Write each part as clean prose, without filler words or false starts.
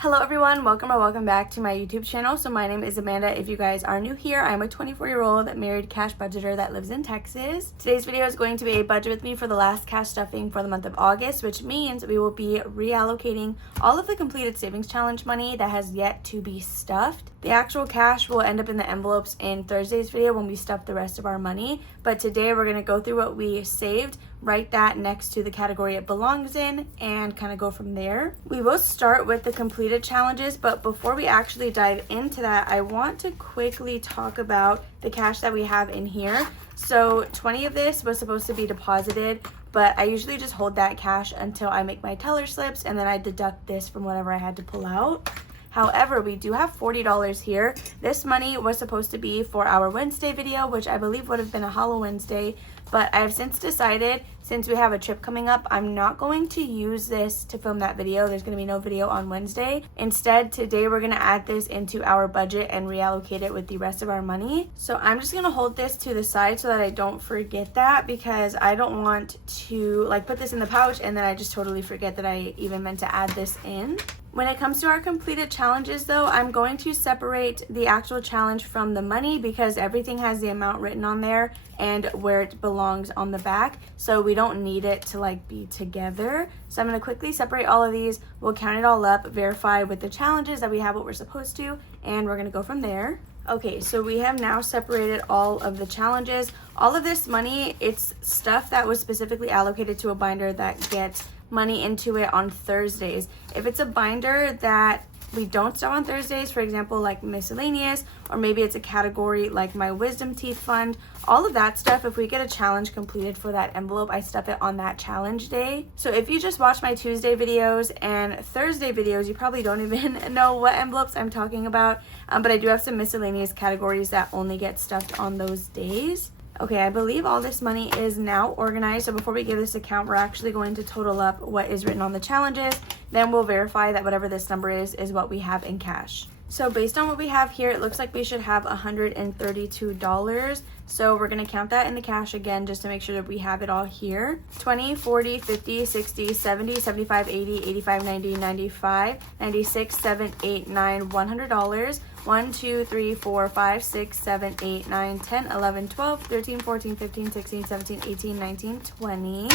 Hello everyone, welcome or welcome back to my YouTube channel. So my name is Amanda. If you guys are new here, I'm a 24-year-old married cash budgeter that lives in Texas. Today's video is going to be a budget with me for the last cash stuffing for the month of August, which means we will be reallocating all of the completed savings challenge money that has yet to be stuffed. The actual cash will end up in the envelopes in Thursday's video when we stuff the rest of our money. But today we're going to go through what we saved, write that next to the category it belongs in, and kind of go from there. We will start with the completed challenges, but before we actually dive into that, I want to quickly talk about the cash that we have in here. So 20 of this was supposed to be deposited, but I usually just hold that cash until I make my teller slips, and then I deduct this from whatever I had to pull out. However, we do have $40 here. This money was supposed to be for our Wednesday video, which I believe would have been a Hollow Wednesday, but I have since decided, since we have a trip coming up, I'm not going to use this to film that video. There's going to be no video on Wednesday. Instead, today we're going to add this into our budget and reallocate it with the rest of our money. So I'm just going to hold this to the side so that I don't forget that, because I don't want to put this in the pouch and then I just totally forget that I even meant to add this in. When it comes to our completed challenges though, I'm going to separate the actual challenge from the money because everything has the amount written on there and where it belongs on the back. So we don't need it to be together. So I'm going to quickly separate all of these. We'll count it all up, verify with the challenges that we have what we're supposed to, and we're going to go from there. Okay, so we have now separated all of the challenges. All of this money, it's stuff that was specifically allocated to a binder that gets money into it on Thursdays. If it's a binder that we don't stuff on Thursdays, for example, like miscellaneous, or maybe it's a category like my wisdom teeth fund, all of that stuff, if we get a challenge completed for that envelope, I stuff it on that challenge day. So if you just watch my Tuesday videos and Thursday videos, you probably don't even know what envelopes I'm talking about, but I do have some miscellaneous categories that only get stuffed on those days. Okay, I believe all this money is now organized. So before we give this account, we're actually going to total up what is written on the challenges. Then we'll verify that whatever this number is what we have in cash. So based on what we have here, it looks like we should have $132. So we're going to count that in the cash again just to make sure that we have it all here. 20, 40, 50, 60, 70, 75, 80, 85, 90, 95, 96, 7, 8, 9, $100. 1, 2, 3, 4, 5, 6, 7, 8, 9, 10, 11, 12, 13, 14, 15, 16, 17, 18, 19, 20,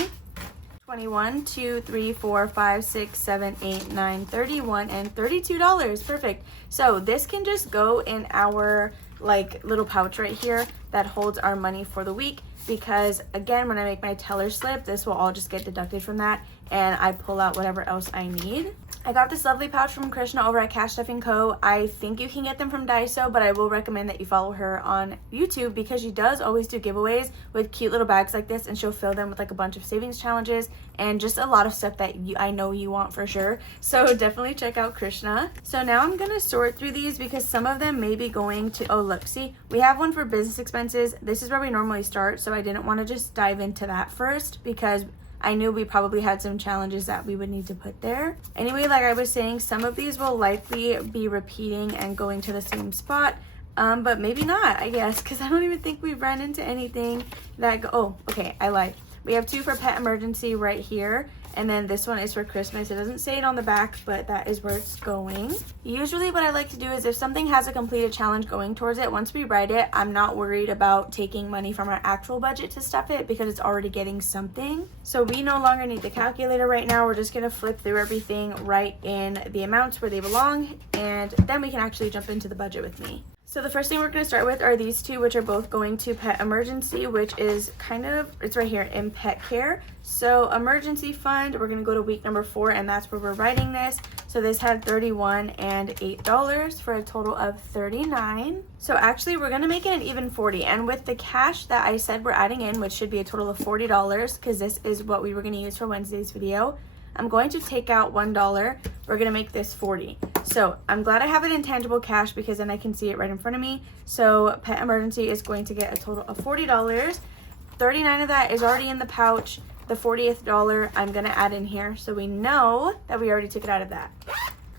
21, 2, 3, 4, 5, 6, 7, 8, 9, 31, and $32. Perfect. So this can just go in our little pouch right here that holds our money for the week, because again, when I make my teller slip, this will all just get deducted from that and I pull out whatever else I need. I got this lovely pouch from Krishna over at Cash Stuffing Co. I think you can get them from Daiso, but I will recommend that you follow her on YouTube because she does always do giveaways with cute little bags like this, and she'll fill them with a bunch of savings challenges and just a lot of stuff that I know you want for sure. So definitely check out Krishna. So now I'm gonna sort through these because some of them may be going to, oh look, see, we have one for business expenses. This is where we normally start, so I didn't want to just dive into that first because I knew we probably had some challenges that we would need to put there. Anyway, like I was saying, some of these will likely be repeating and going to the same spot, but maybe not, I guess, because I don't even think we've run into anything that oh, okay, I lied. We have 2 for pet emergency right here, and then this one is for Christmas. It doesn't say it on the back, but that is where it's going. Usually what I like to do is if something has a completed challenge going towards it, once we write it, I'm not worried about taking money from our actual budget to stuff it because it's already getting something. So we no longer need the calculator right now. We're just gonna flip through everything, write in the amounts where they belong, and then we can actually jump into the budget with me. So the first thing we're going to start with are these 2, which are both going to pet emergency, which is it's right here in pet care. So emergency fund, we're going to go to week number 4, and that's where we're writing this. So this had $31 and $8 for a total of $39. So actually we're going to make it an even 40. And with the cash that I said we're adding in, which should be a total of $40, because this is what we were going to use for Wednesday's video, I'm going to take out $1. We're going to make this 40. So I'm glad I have it in tangible cash because then I can see it right in front of me. So pet emergency is going to get a total of $40. 39 of that is already in the pouch. The 40th dollar I'm going to add in here so we know that we already took it out of that.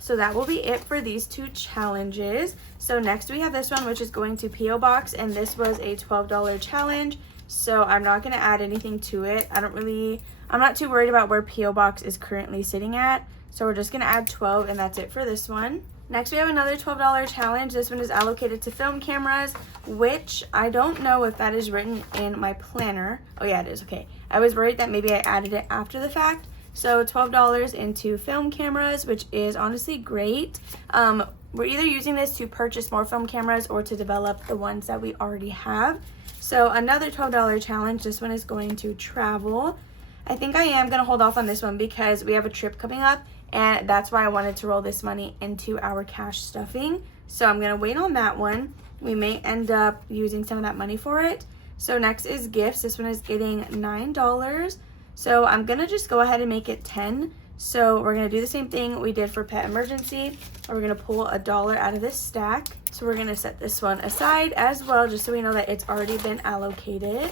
So that will be it for these 2 challenges. So next we have this one, which is going to P.O. Box, and this was a $12 challenge. So I'm not going to add anything to it. I'm not too worried about where P.O. Box is currently sitting at. So we're just gonna add 12 and that's it for this one. Next we have another $12 challenge. This one is allocated to film cameras, which I don't know if that is written in my planner. Oh yeah, it is, okay. I was worried that maybe I added it after the fact. So $12 into film cameras, which is honestly great. We're either using this to purchase more film cameras or to develop the ones that we already have. So another $12 challenge. This one is going to travel. I think I am gonna hold off on this one because we have a trip coming up, and that's why I wanted to roll this money into our cash stuffing. So I'm gonna wait on that one. We may end up using some of that money for it. So next is gifts. This one is getting $9. So I'm gonna just go ahead and make it 10. So we're gonna do the same thing we did for pet emergency. We're gonna pull $1 out of this stack. So we're gonna set this one aside as well, just so we know that it's already been allocated.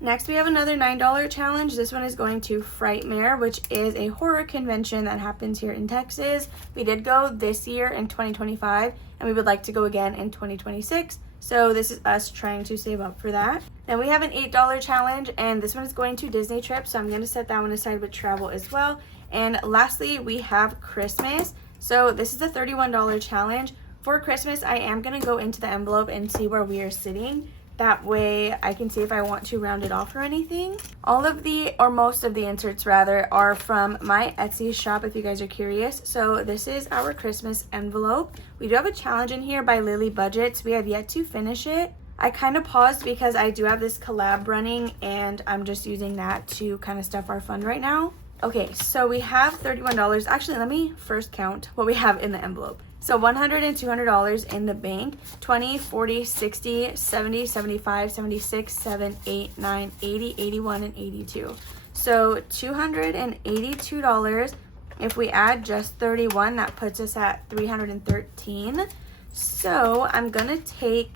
Next, we have another $9 challenge. This one is going to Frightmare, which is a horror convention that happens here in Texas. We did go this year in 2025, and we would like to go again in 2026. So this is us trying to save up for that. Then we have an $8 challenge, and this one is going to Disney trip. So I'm going to set that one aside with travel as well. And lastly, we have Christmas. So this is a $31 challenge. For Christmas, I am going to go into the envelope and see where we are sitting. That way I can see if I want to round it off or anything. All of the, or most of the inserts rather, are from my Etsy shop if you guys are curious. So this is our Christmas envelope. We do have a challenge in here by Lily Budgets. We have yet to finish it. I kind of paused because I do have this collab running and I'm just using that to kind of stuff our fund right now. Okay, so we have $31. Actually, let me first count what we have in the envelope. So $100 and $200 in the bank, 20, 40, 60, 70, 75, 76, 7, 8, 9, 80, 81, and 82. So $282. If we add just 31, that puts us at 313. So I'm gonna take,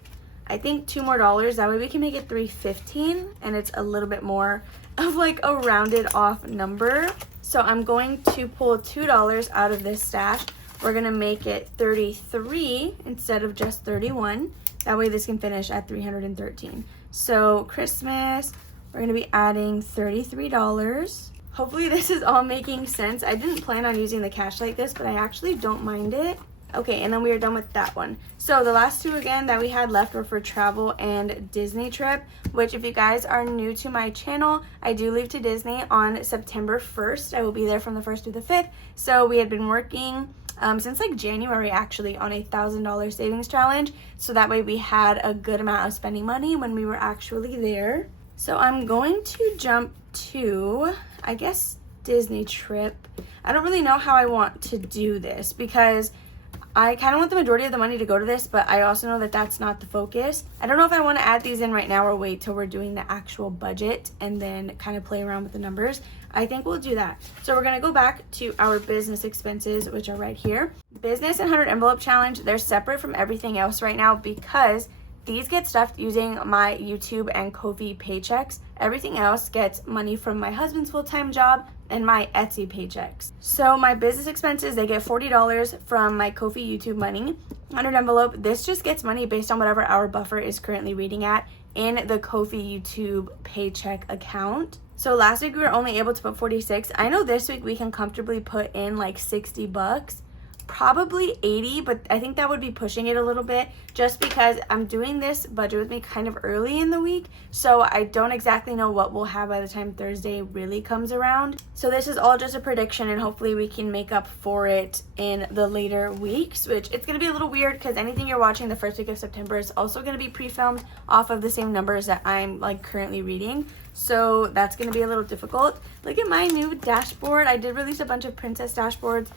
I think, $2 more. That way we can make it 315, and it's a little bit more of like a rounded off number. So I'm going to pull $2 out of this stash. We're gonna make it 33 instead of just 31. That way this can finish at 313. So Christmas, we're gonna be adding $33. Hopefully this is all making sense. I didn't plan on using the cash like this, but I actually don't mind it. Okay, and then we are done with that one. So the last two again that we had left were for travel and Disney trip, which if you guys are new to my channel, I do leave to Disney on September 1st. I will be there from the 1st to the 5th. So we had been working since like January actually on a $1,000 savings challenge. So that way we had a good amount of spending money when we were actually there. So I'm going to jump to, I guess, Disney trip. I don't really know how I want to do this because I kind of want the majority of the money to go to this, but I also know that that's not the focus. I don't know if I want to add these in right now or wait till we're doing the actual budget and then kind of play around with the numbers. I think we'll do that. So we're going to go back to our business expenses, which are right here. Business and 100 envelope challenge, they're separate from everything else right now because these get stuffed using my YouTube and Ko-fi paychecks. Everything else gets money from my husband's full-time job and my Etsy paychecks. So my business expenses, they get $40 from my Ko-fi YouTube money. 100 envelope, this just gets money based on whatever our buffer is currently reading at in the Ko-fi YouTube paycheck account. So last week we were only able to put 46. I know this week we can comfortably put in like 60 bucks. Probably 80, but I think that would be pushing it a little bit just because I'm doing this budget with me kind of early in the week. So I don't exactly know what we'll have by the time Thursday really comes around. So this is all just a prediction and hopefully we can make up for it in the later weeks, which it's going to be a little weird because anything you're watching the first week of September is also going to be pre-filmed off of the same numbers that I'm like currently reading. So that's going to be a little difficult. Look at my new dashboard. I did release a bunch of princess dashboards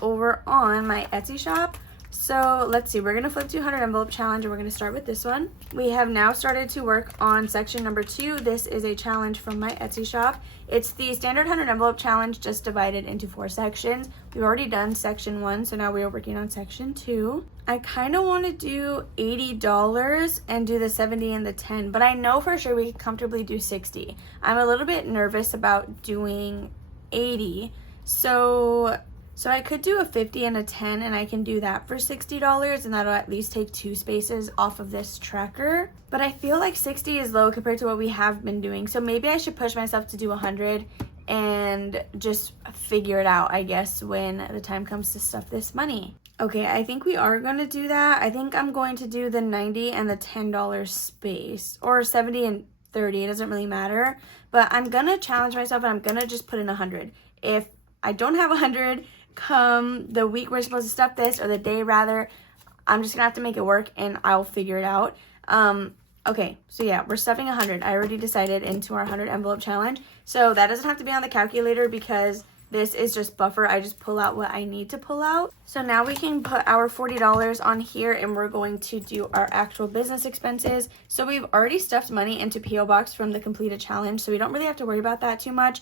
over on my Etsy shop. So let's see, we're going to flip to 100 envelope challenge and we're going to start with this one. We have now started to work on section number 2. This is a challenge from my Etsy shop. It's the standard 100 envelope challenge just divided into 4 sections. We've already done section 1, so now we are working on section 2. I kind of want to do $80 and do the 70 and the 10, but I know for sure we can comfortably do 60. I'm a little bit nervous about doing 80, so I could do a 50 and a 10 and I can do that for $60 and that'll at least take 2 spaces off of this tracker. But I feel like 60 is low compared to what we have been doing. So maybe I should push myself to do 100 and just figure it out, I guess, when the time comes to stuff this money. Okay, I think we are going to do that. I think I'm going to do the $90 and the $10 space, or 70 and 30. It doesn't really matter, but I'm going to challenge myself and I'm going to just put in 100. If I don't have 100 come the week we're supposed to stuff this, or the day rather, I'm just going to have to make it work and I'll figure it out. Okay, so yeah, we're stuffing 100. I already decided into our 100 envelope challenge. So that doesn't have to be on the calculator because this is just buffer. I just pull out what I need to pull out. So now we can put our $40 on here and we're going to do our actual business expenses. So we've already stuffed money into P.O. Box from the completed challenge, so we don't really have to worry about that too much.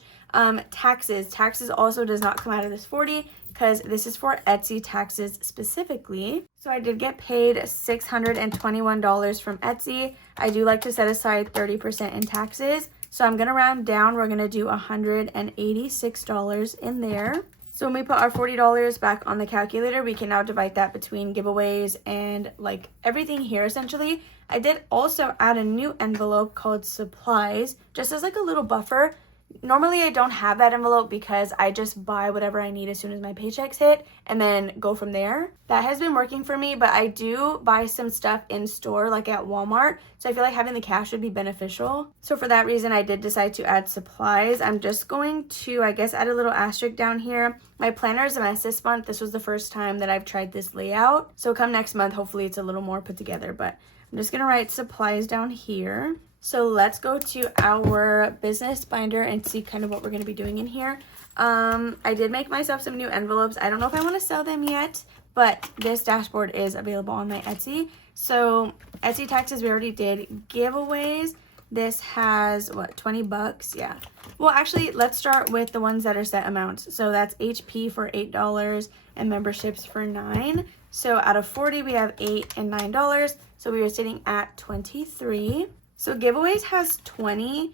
Taxes also does not come out of this 40 because this is for Etsy taxes specifically. So I did get paid $621 from Etsy. I do like to set aside 30% in taxes. So I'm going to round down. We're going to do $186 in there. So when we put our $40 back on the calculator, we can now divide that between giveaways and like everything here essentially. I did also add a new envelope called supplies, just as like a little buffer. Normally I don't have that envelope because I just buy whatever I need as soon as my paychecks hit and then go from there. That has been working for me, but I do buy some stuff in store like at Walmart, so I feel like having the cash would be beneficial. So for that reason I did decide to add supplies. I'm just going to, I guess, add a little asterisk down here. My planner is a mess this month. This was the first time that I've tried this layout, so come next month hopefully it's a little more put together, but I'm just gonna write supplies down here. So let's go to our business binder and see kind of what we're going to be doing in here. I did make myself some new envelopes. I don't know if I want to sell them yet, but this dashboard is available on my Etsy. So Etsy taxes we already did. Giveaways, this has what, 20 bucks? Yeah. Well, actually, let's start with the ones that are set amounts. So that's HP for $8 and memberships for $9. So out of 40, we have $8 and $9. So we are sitting at 23. So giveaways has 20.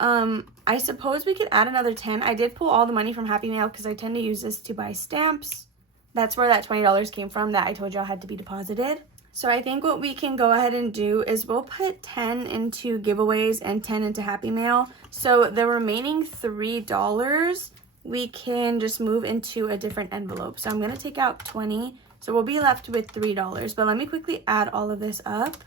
I suppose we could add another 10. I did pull all the money from Happy Mail because I tend to use this to buy stamps. That's where that $20 came from that I told y'all had to be deposited. So I think what we can go ahead and do is we'll put 10 into giveaways and 10 into Happy Mail. So the remaining $3 we can just move into a different envelope. So I'm going to take out 20. So we'll be left with $3. But let me quickly add all of this up.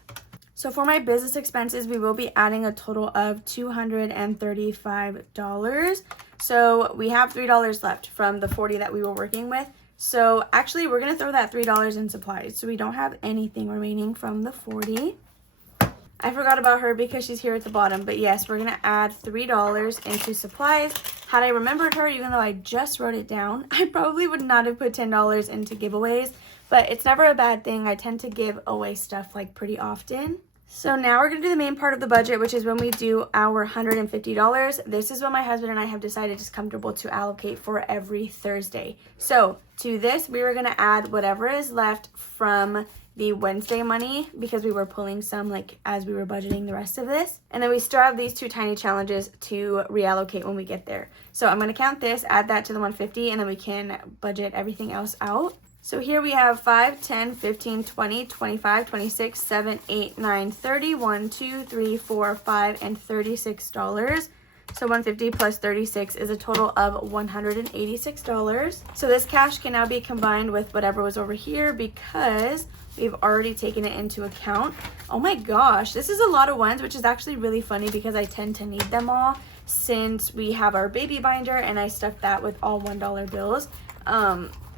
So for my business expenses, we will be adding a total of $235. So we have $3 left from the 40 that we were working with. So actually, we're going to throw that $3 in supplies. So we don't have anything remaining from the 40. I forgot about her because she's here at the bottom. But yes, we're going to add $3 into supplies. Had I remembered her, even though I just wrote it down, I probably would not have put $10 into giveaways. But it's never a bad thing. I tend to give away stuff like pretty often. So now we're going to do the main part of the budget, which is when we do our $150. This is what my husband and I have decided is comfortable to allocate for every Thursday. So to this, we were going to add whatever is left from the Wednesday money because we were pulling some like as we were budgeting the rest of this. And then we still have these two tiny challenges to reallocate when we get there. So I'm going to count this, add that to the 150, and then we can budget everything else out. So here we have 5, 10, 15, 20, 25, 26, 7, 8, 9, 30, 1, 2, 3, 4, 5, and $36. So 150 plus 36 is a total of $186. So this cash can now be combined with whatever was over here because we've already taken it into account. Oh my gosh, this is a lot of ones, which is actually really funny because I tend to need them all since we have our baby binder and I stuffed that with all $1 bills.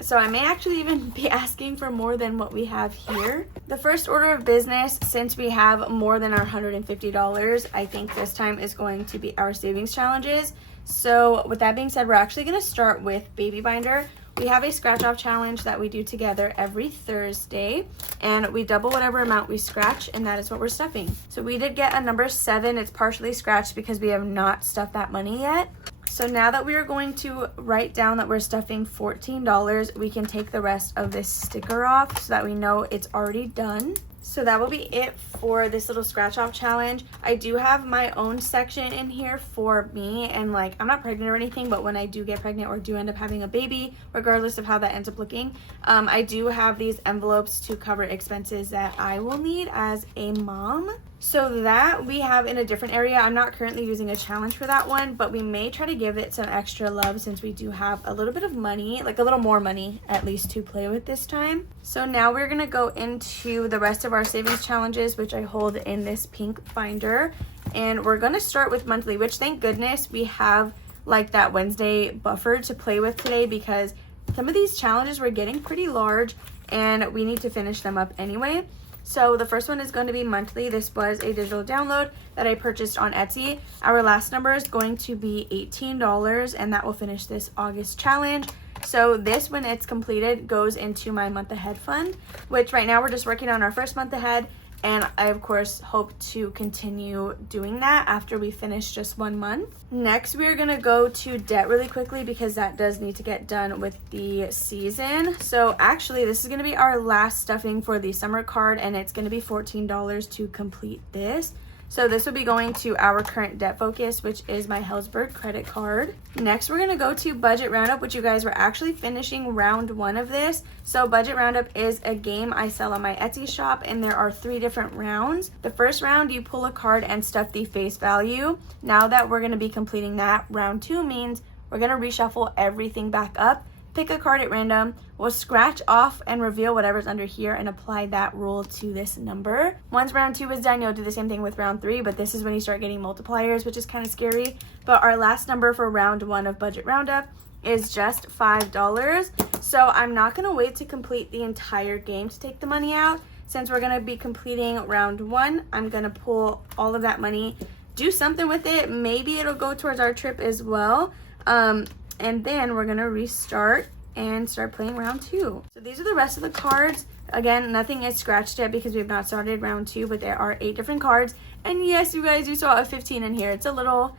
So I may actually even be asking for more than what we have here. The first order of business, since we have more than our $150, I think this time is going to be our savings challenges. So with that being said, we're actually going to start with baby binder. We have a scratch off challenge that we do together every Thursday, and we double whatever amount we scratch, and that is what we're stuffing. So we did get a number 7. It's partially scratched because we have not stuffed that money yet. So now that we are going to write down that we're stuffing $14, we can take the rest of this sticker off so that we know it's already done. So that will be it for this little scratch off challenge. I do have my own section in here for me, and like I'm not pregnant or anything, but when I do get pregnant or do end up having a baby, regardless of how that ends up looking, I do have these envelopes to cover expenses that I will need as a mom. So that we have in a different area. I'm not currently using a challenge for that one, but we may try to give it some extra love since we do have a little bit of money, like a little more money at least to play with this time. So now we're gonna go into the rest of our savings challenges, which I hold in this pink binder. And we're gonna start with monthly, which thank goodness we have like that Wednesday buffer to play with today, because some of these challenges were getting pretty large and we need to finish them up anyway. So the first one is going to be monthly. This was a digital download that I purchased on Etsy. Our last number is going to be $18, and that will finish this August challenge. So this, when it's completed, goes into my month ahead fund, which right now we're just working on our first month ahead. And I, of course, hope to continue doing that after we finish just 1 month. Next, we're going to go to debt really quickly because that does need to get done with the season. So actually, this is going to be our last stuffing for the summer card, and it's going to be $14 to complete this. So this will be going to our current debt focus, which is my Hellsberg credit card. Next, we're gonna go to Budget Roundup, which you guys were actually finishing round 1 of this. So Budget Roundup is a game I sell on my Etsy shop, and there are 3 different rounds. The first round, you pull a card and stuff the face value. Now that we're gonna be completing that, round 2 means we're gonna reshuffle everything back up, pick a card at random, we'll scratch off and reveal whatever's under here and apply that rule to this number. Once round 2 is done, you'll do the same thing with round 3, but this is when you start getting multipliers, which is kind of scary. But our last number for round 1 of Budget Roundup is just $5. So I'm not gonna wait to complete the entire game to take the money out. Since we're gonna be completing round 1, I'm gonna pull all of that money, do something with it. Maybe it'll go towards our trip as well. And then we're gonna restart and start playing round 2. So these are the rest of the cards. Again, nothing is scratched yet because we've not started round 2, but there are 8 different cards. And yes, you guys, you saw a 15 in here. It's a little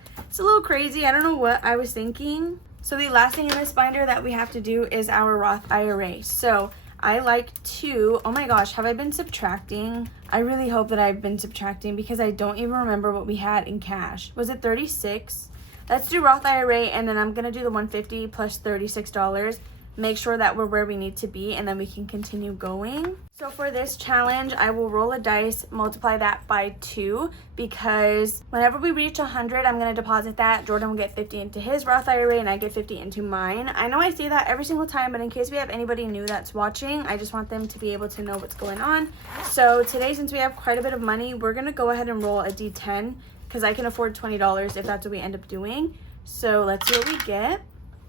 crazy. I don't know what I was thinking. So the last thing in this binder that we have to do is our Roth IRA. So I like to, oh my gosh, have I been subtracting? I really hope that I've been subtracting because I don't even remember what we had in cash. Was it 36? Let's do Roth IRA, and then I'm gonna do the $150 plus $36. Make sure that we're where we need to be, and then we can continue going. So for this challenge, I will roll a dice, multiply that by 2, because whenever we reach 100, I'm gonna deposit that. Jordan will get 50 into his Roth IRA, and I get 50 into mine. I know I say that every single time, but in case we have anybody new that's watching, I just want them to be able to know what's going on. So today, since we have quite a bit of money, we're gonna go ahead and roll a D10, because I can afford $20 if that's what we end up doing. So let's see what we get.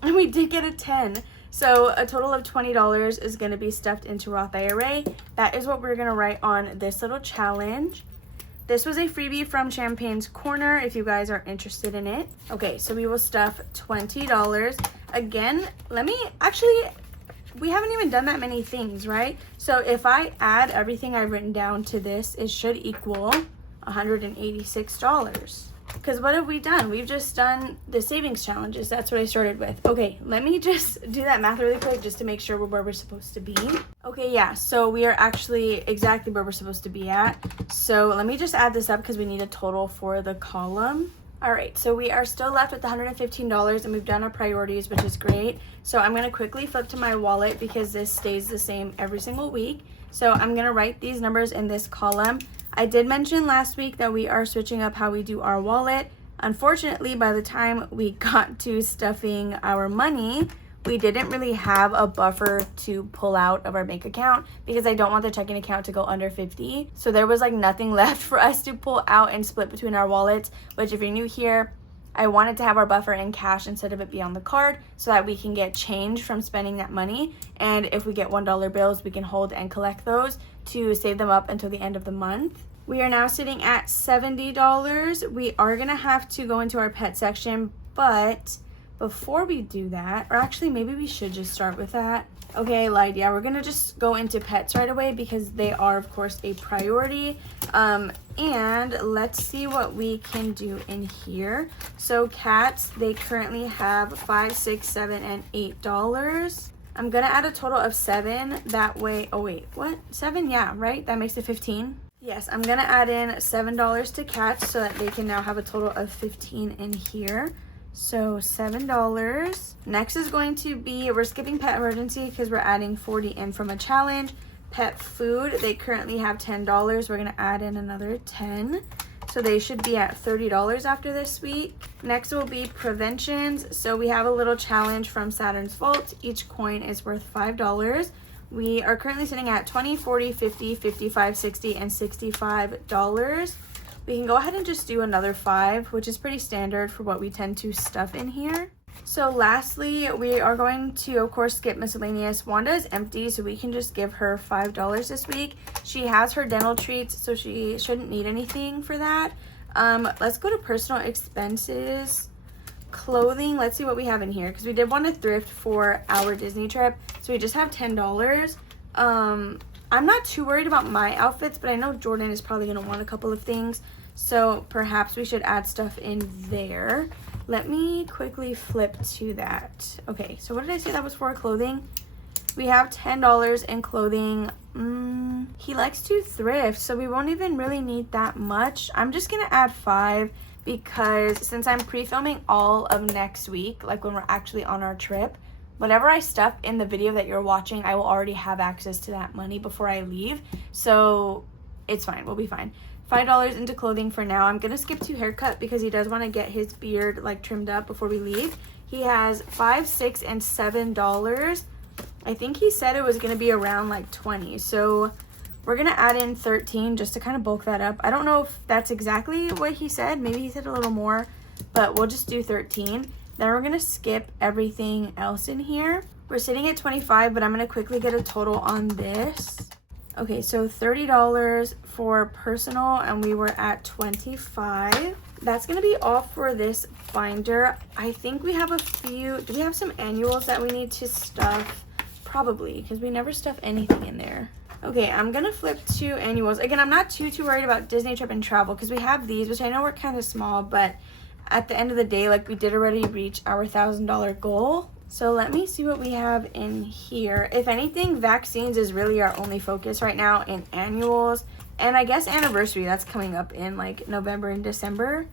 And we did get a 10. So a total of $20 is gonna be stuffed into Roth IRA. That is what we're gonna write on this little challenge. This was a freebie from Champagne's Corner if you guys are interested in it. Okay, so we will stuff $20. Again, we haven't even done that many things, right? So if I add everything I've written down to this, it should equal $186. Because what have we done? We've just done the savings challenges. That's what I started with. Okay, let me just do that math really quick just to make sure we're where we're supposed to be. Okay, yeah, so we are actually exactly where we're supposed to be at. So let me just add this up because we need a total for the column. All right, so we are still left with $115, and we've done our priorities, which is great. So I'm gonna quickly flip to my wallet because this stays the same every single week. So I'm gonna write these numbers in this column. I did mention last week that we are switching up how we do our wallet. Unfortunately, by the time we got to stuffing our money, we didn't really have a buffer to pull out of our bank account because I don't want the checking account to go under 50. So there was like nothing left for us to pull out and split between our wallets, which if you're new here, I wanted to have our buffer in cash instead of it be on the card so that we can get change from spending that money. And if we get $1 bills, we can hold and collect those to save them up until the end of the month. We are now sitting at $70. We are gonna have to go into our pet section, but before we do that, or actually maybe we should just start with that. Okay, I lied. Yeah, we're gonna just go into pets right away because they are of course a priority. And let's see what we can do in here. So cats, they currently have $5, $6, $7, and $8. I'm gonna add a total of 7. That way, oh wait, what? 7? Yeah, right? That makes it 15. Yes, I'm gonna add in $7 to cats so that they can now have a total of 15 in here. So $7. Next is going to be, we're skipping pet emergency because we're adding 40 in from a challenge. pet food, they currently have $10. We're gonna add in another 10. So they should be at $30 after this week. Next will be preventions. So we have a little challenge from Saturn's Vault. Each coin is worth $5. We are currently sitting at $20, $40, $50, $55, $60, and $65. We can go ahead and just do another 5, which is pretty standard for what we tend to stuff in here. So lastly, we are going to, of course, skip miscellaneous. Wanda is empty, so we can just give her $5 this week. She has her dental treats, so she shouldn't need anything for that. Let's go to personal expenses. Clothing, let's see what we have in here, because we did want to thrift for our Disney trip, so we just have $10. I'm not too worried about my outfits, but I know Jordan is probably going to want a couple of things, so perhaps we should add stuff in there. Let me quickly flip to that. Okay, so what did I say that was for? Clothing? We have $10 in clothing. He likes to thrift, so we won't even really need that much. I'm just gonna add 5 because since I'm pre-filming all of next week, like when we're actually on our trip, whatever I stuff in the video that you're watching, I will already have access to that money before I leave. So it's fine, we'll be fine. $5 into clothing for now. I'm gonna skip to haircut because he does want to get his beard like trimmed up before we leave. He has $5, $6, and $7. I think he said it was gonna be around like 20, so we're gonna add in 13 just to kind of bulk that up. I don't know if that's exactly what he said. Maybe he said a little more, but we'll just do 13. Then we're gonna skip everything else in here. We're sitting at 25, but I'm gonna quickly get a total on this. Okay, so $30 for personal, and we were at 25. That's gonna be all for this binder. I think we have a few, do we have some annuals that we need to stuff? Probably, because we never stuff anything in there. Okay, I'm gonna flip to annuals. Again, I'm not too worried about Disney trip and travel because we have these, which I know we're kind of small, but at the end of the day, like we did already reach our $1,000 goal. So let me see what we have in here. If anything, vaccines is really our only focus right now in annuals. And I guess anniversary, that's coming up in like November and December.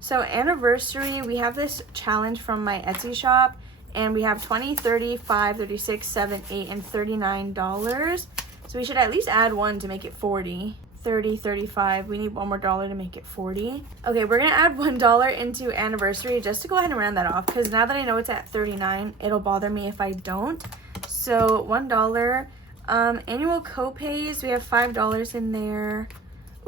So anniversary, we have this challenge from my Etsy shop. And we have $20, $30, $5, $36, $7, $8, and $39. So we should at least add 1 to make it 40. 30, 35. We need one more dollar to make it 40. Okay, we're gonna add $1 into anniversary just to go ahead and round that off, because now that I know it's at 39, it'll bother me if I don't. So $1. Annual co-pays, we have $5 in there.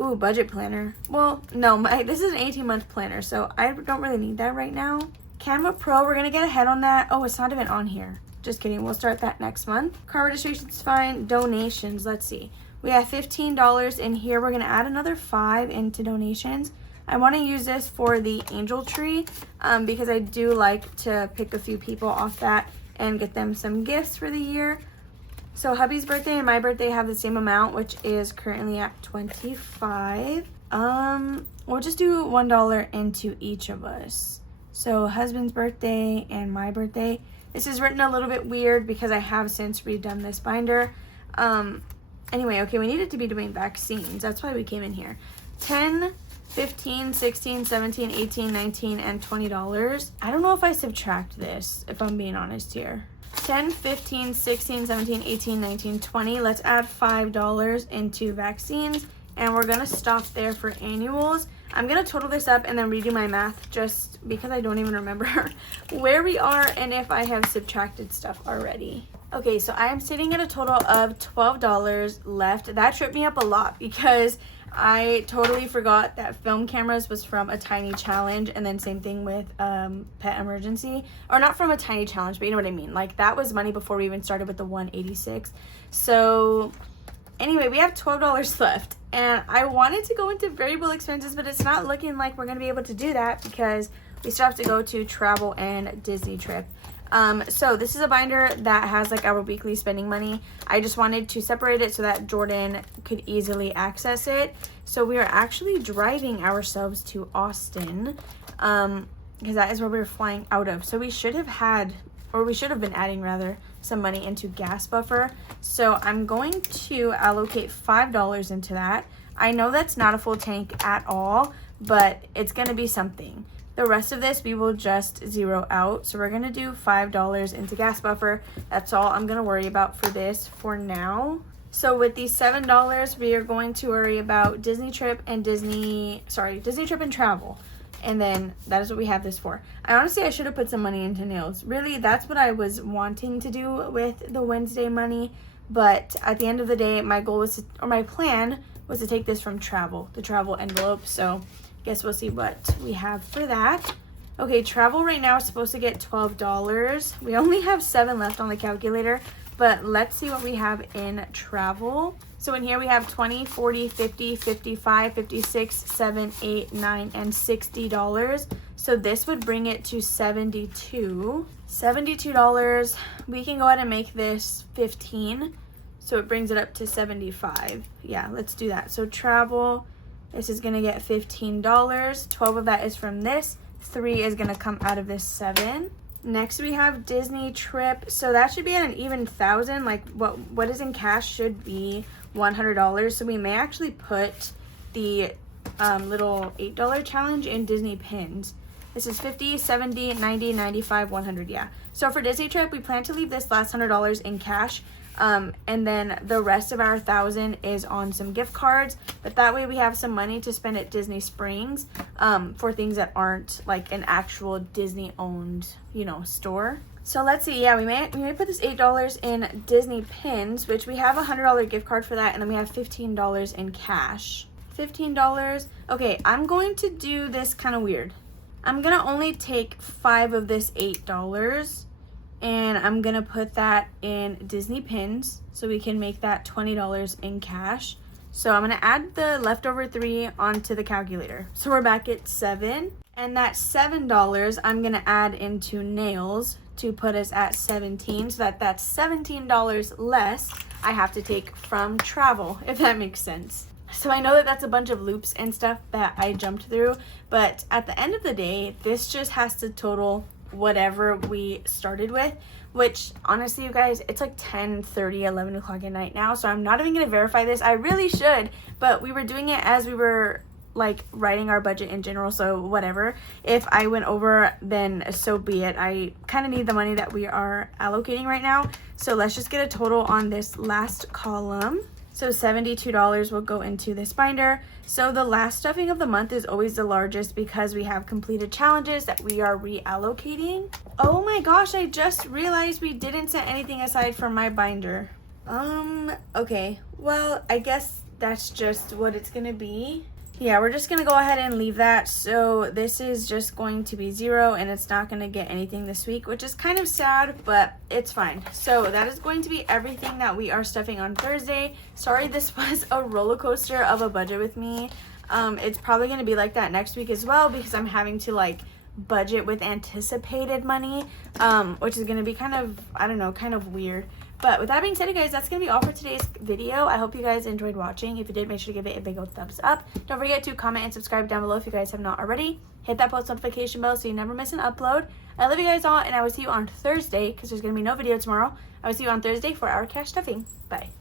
Ooh, budget planner. Well, no, this is an 18-month planner, so I don't really need that right now. Canva Pro, we're gonna get ahead on that. Oh, it's not even on here. Just kidding, we'll start that next month. Car registration's fine. Donations, let's see. We have $15 in here. We're gonna add another 5 into donations. I wanna use this for the angel tree because I do like to pick a few people off that and get them some gifts for the year. So hubby's birthday and my birthday have the same amount, which is currently at 25. We'll just do $1 into each of us. So husband's birthday and my birthday. This is written a little bit weird because I have since redone this binder. Anyway, okay, we needed to be doing vaccines. That's why we came in here. 10, 15, 16, 17, 18, 19, and $20. I don't know if I subtract this, if I'm being honest here. 10, 15, 16, 17, 18, 19, 20. Let's add $5 into vaccines, and we're gonna stop there for annuals. I'm gonna total this up and then redo my math just because I don't even remember where we are and if I have subtracted stuff already. Okay, so I am sitting at a total of $12 left. That tripped me up a lot because I totally forgot that film cameras was from a tiny challenge, and then same thing with pet emergency, or not from a tiny challenge, but you know what I mean. Like that was money before we even started with the 186. So anyway, we have $12 left, and I wanted to go into variable expenses, but it's not looking like we're gonna be able to do that because we still have to go to travel and Disney trip. So this is a binder that has like our weekly spending money. I just wanted to separate it so that Jordan could easily access it. So we are actually driving ourselves to Austin, because that is where we're flying out of. So we should have had, or we should have been adding rather, some money into gas buffer. So I'm going to allocate $5 into that. I know that's not a full tank at all, but it's gonna be something. The rest of this we will just zero out. So we're gonna do $5 into gas buffer. That's all I'm gonna worry about for this for now. So with these $7, we are going to worry about Disney trip and Disney trip and travel. And then that is what we have this for. I should have put some money into nails. Really, that's what I was wanting to do with the Wednesday money. But at the end of the day, my plan was to take this from travel, the travel envelope. So I guess we'll see what we have for that. Okay, travel right now is supposed to get $12. We only have 7 left on the calculator. But let's see what we have in travel. So in here we have 20, 40, 50, 55, 56, 7, 8, 9, and $60. So this would bring it to $72. $72. We can go ahead and make this 15. So it brings it up to 75. Yeah, let's do that. So travel, this is gonna get $15. 12 of that is from this. 3 is gonna come out of this 7. Next we have Disney trip. So that should be at an even 1,000. Like what is in cash should be $100. So we may actually put the little $8 challenge in Disney pins. This is 50, 70, 90, 95, 100. Yeah. So for Disney trip, we plan to leave this last $100 in cash. And then the rest of our 1,000 is on some gift cards, but that way we have some money to spend at Disney Springs for things that aren't like an actual Disney owned, store. So let's see. Yeah, we may put this $8 in Disney pins, which we have a $100 gift card for that, and then we have $15 in cash. $15. Okay, I'm going to do this kind of weird. I'm gonna only take 5 of this $8. And I'm gonna put that in Disney pins so we can make that $20 in cash. So I'm gonna add the leftover 3 onto the calculator. So we're back at 7. And that $7 I'm gonna add into nails to put us at 17. So that's $17 less I have to take from travel, if that makes sense. So I know that that's a bunch of loops and stuff that I jumped through, but at the end of the day, this just has to total whatever we started with, which honestly, you guys, it's like 10:30, 11 o'clock at night now, so I'm not even gonna verify this. I really should, but we were doing it as we were like writing our budget in general, so whatever. If I went over, then so be it. I kind of need the money that we are allocating right now, so let's just get a total on this last column. So $72 will go into this binder. So the last stuffing of the month is always the largest because we have completed challenges that we are reallocating. Oh my gosh, I just realized we didn't set anything aside for my binder. Okay, well, I guess that's just what it's gonna be. Yeah, we're just gonna go ahead and leave that. So this is just going to be 0 and it's not gonna get anything this week, which is kind of sad, but it's fine. So that is going to be everything that we are stuffing on Thursday. Sorry, this was a roller coaster of a budget with me. It's probably gonna be like that next week as well because I'm having to like budget with anticipated money, which is gonna be kind of weird. But with that being said, you guys, that's going to be all for today's video. I hope you guys enjoyed watching. If you did, make sure to give it a big old thumbs up. Don't forget to comment and subscribe down below if you guys have not already. Hit that post notification bell so you never miss an upload. I love you guys all, and I will see you on Thursday because there's going to be no video tomorrow. I will see you on Thursday for our cash stuffing. Bye.